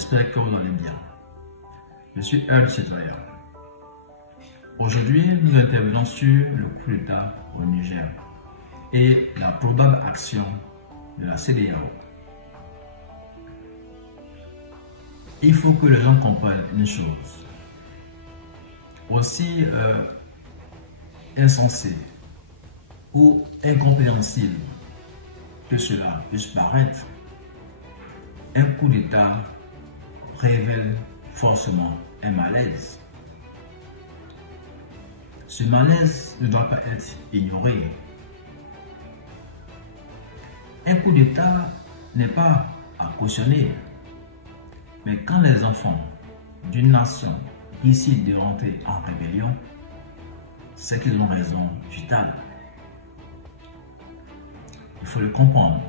j'espère que vous allez bien. Je suis un citoyen. Aujourd'hui, nous intervenons sur le coup d'État au Niger et la probable action de la CEDEAO. Il faut que les gens comprennent une chose. Aussi insensé ou incompréhensible que cela puisse paraître, un coup d'État révèle forcément un malaise. Ce malaise ne doit pas être ignoré. Un coup d'État n'est pas à cautionner, mais quand les enfants d'une nation décident de rentrer en rébellion, c'est qu'ils ont raison vitale. Il faut le comprendre.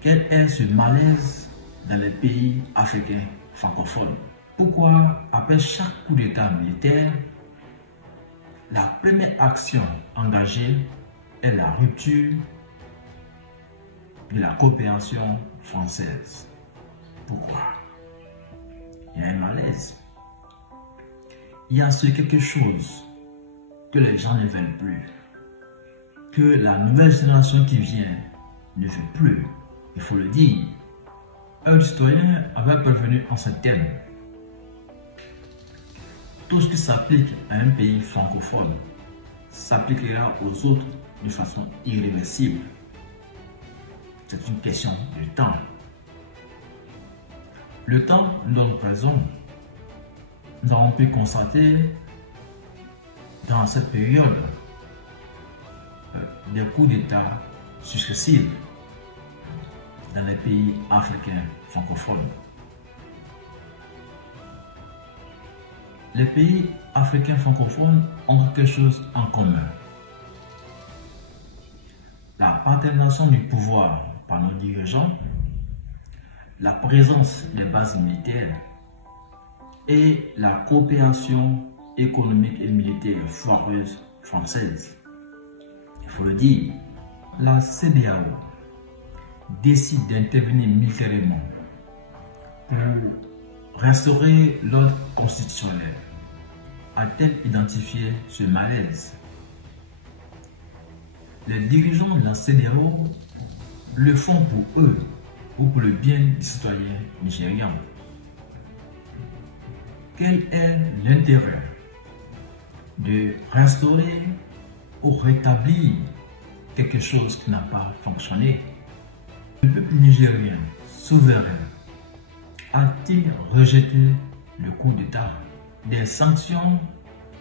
Quel est ce malaise dans les pays africains francophones? Pourquoi, après chaque coup d'État militaire, la première action engagée est la rupture de la coopération française? Pourquoi? Il y a un malaise. Il y a quelque chose que les gens ne veulent plus, que la nouvelle génération qui vient ne veut plus. Il faut le dire. Un citoyen avait prévenu en ce terme. Tout ce qui s'applique à un pays francophone s'appliquera aux autres de façon irréversible. C'est une question de temps. Le temps nous donne raison. Nous avons pu constater dans cette période des coups d'État successifs dans les pays africains francophones. Les pays africains francophones ont quelque chose en commun. La paternisation du pouvoir par nos dirigeants, la présence des bases militaires et la coopération économique et militaire foireuse française. Il faut le dire, la CEDEAO décide d'intervenir militairement pour restaurer l'ordre constitutionnel. A-t-elle identifié ce malaise? Les dirigeants de la CEDEAO le font pour eux ou pour le bien des citoyens nigérians. Quel est l'intérêt de restaurer ou rétablir quelque chose qui n'a pas fonctionné? Le peuple nigérien souverain a-t-il rejeté le coup d'État? Des sanctions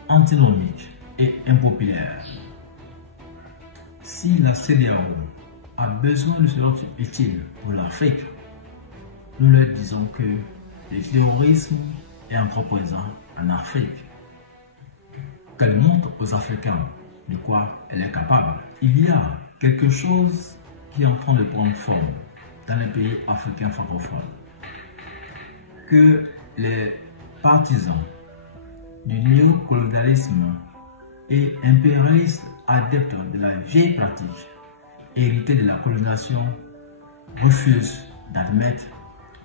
antinomiques et impopulaires. Si la CEDEAO a besoin de ce dont est utile pour l'Afrique, nous leur disons que le terrorisme est encore présent en Afrique. Qu'elle montre aux Africains de quoi elle est capable. Il y a quelque chose qui est en train de prendre forme dans les pays africains francophones. Que les partisans du néocolonialisme et impérialistes adeptes de la vieille pratique héritée de la colonisation refusent d'admettre,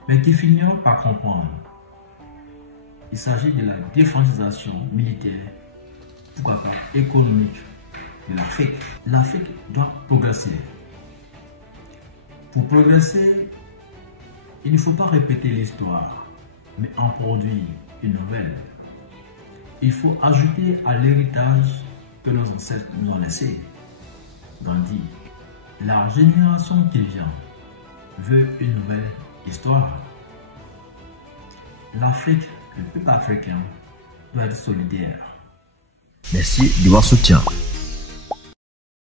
mais qui finiront par comprendre. Il s'agit de la défranchisation militaire, pourquoi pas économique, de l'Afrique. L'Afrique doit progresser. Pour progresser, il ne faut pas répéter l'histoire, mais en produire une nouvelle. Il faut ajouter à l'héritage que nos ancêtres nous ont laissé. Gandhi, la génération qui vient veut une nouvelle histoire. L'Afrique, le peuple africain, doit être solidaire. Merci de votre soutien.